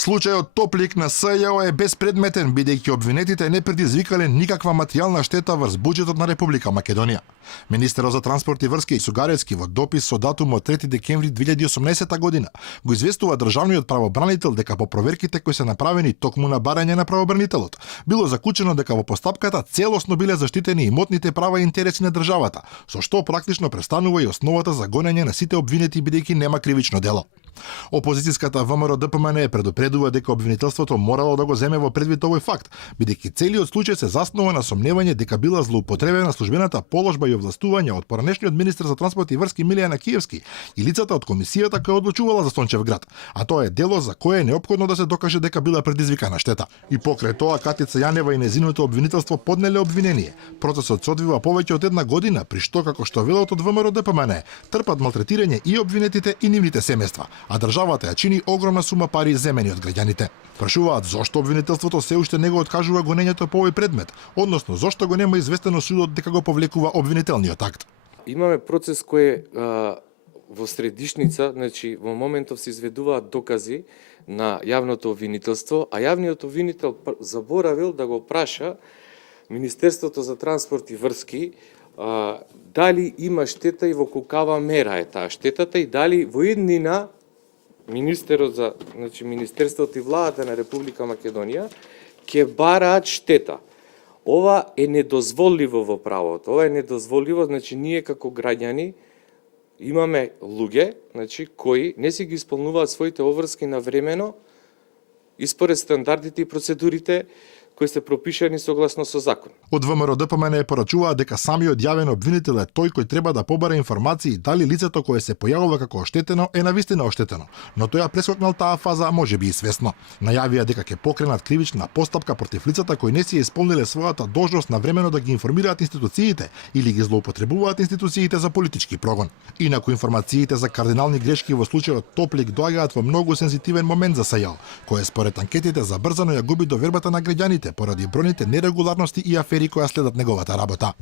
Случајот Топлик на СЈО е безпредметен, бидејќи обвинетите не предизвикале никаква материјална штета врз буџетот на Република Македонија. Министерот за транспорт и врски Сугаревски во допис со датум од 3 декември 2018 година го известува државниот правобранител дека по проверките кои се направени токму на барање на правобранителот, било заклучено дека во постапката целосно биле заштитени имотните права и интереси на државата, со што практично престанува и основата за гонење на сите обвинети бидејќи нема кривично дело. Опозицијската ВМРО ДПМН предупредува дека обвинителството морало да го земе во предвид овој факт, бидејќи целиот случај се заснова на сомневање дека била злоупотребена службената положба и овластување од поранешниот министер за транспорт и врски Милијана Киевски и лицата од комисијата која одлучувала за Сончев град, а тоа е дело за кое е неопходно да се докаже дека била предизвикана штета. И покрај тоа Катица Јанева и незиното обвинителство поднеле обвинение. Процесот се одвива повеќе од една година, при што, како што велат од ВМРО ДПМН, трпат малтретирање и обвинетите и нивните семејства, а државата ја чини огромна сума пари земени од граѓаните. Прашуваат зошто обвинителството се уште не го откажува гонењето по овој предмет, односно зошто го нема известено судот дека го повлекува обвинителниот акт. Имаме процес кој во средишница, значи во моментов се изведуваат докази на јавното обвинителство, а јавниот обвинител заборавил да го праша Министерството за транспорт и врски дали има штета и во каква мера е таа штетата и дали во иднина Министерството и владата на Република Македонија ќе бараат штета. Ова е недозволиво во правото. Ова е недозволиво, значи ние како граѓани имаме луѓе, значи кои не си ги исполнуваат своите обврски навремено и според стандардите и процедурите кои се пропишани согласно со закон. Од ВМРО ДПМН порачуваат дека самиот јавен обвинител е тој кој треба да побара информации дали лицето кое се појавува како оштетено е навистина оштетено, но тој ја прескокнал таа фаза можеби и свесно. Најавија дека ќе покренат кривична постапка против лицата кои не си исполниле својата должност навремено да ги информираат институциите или ги злоупотребуваат институциите за политички прогон. Инаку информациите за кардинални грешки во случајот Топлик доаѓаат во многу сензитивен момент за СЈО, кој според анкетите забрзано ја губи довербата на граѓаните поради бројните нерегуларности и афери кои следат неговата работа.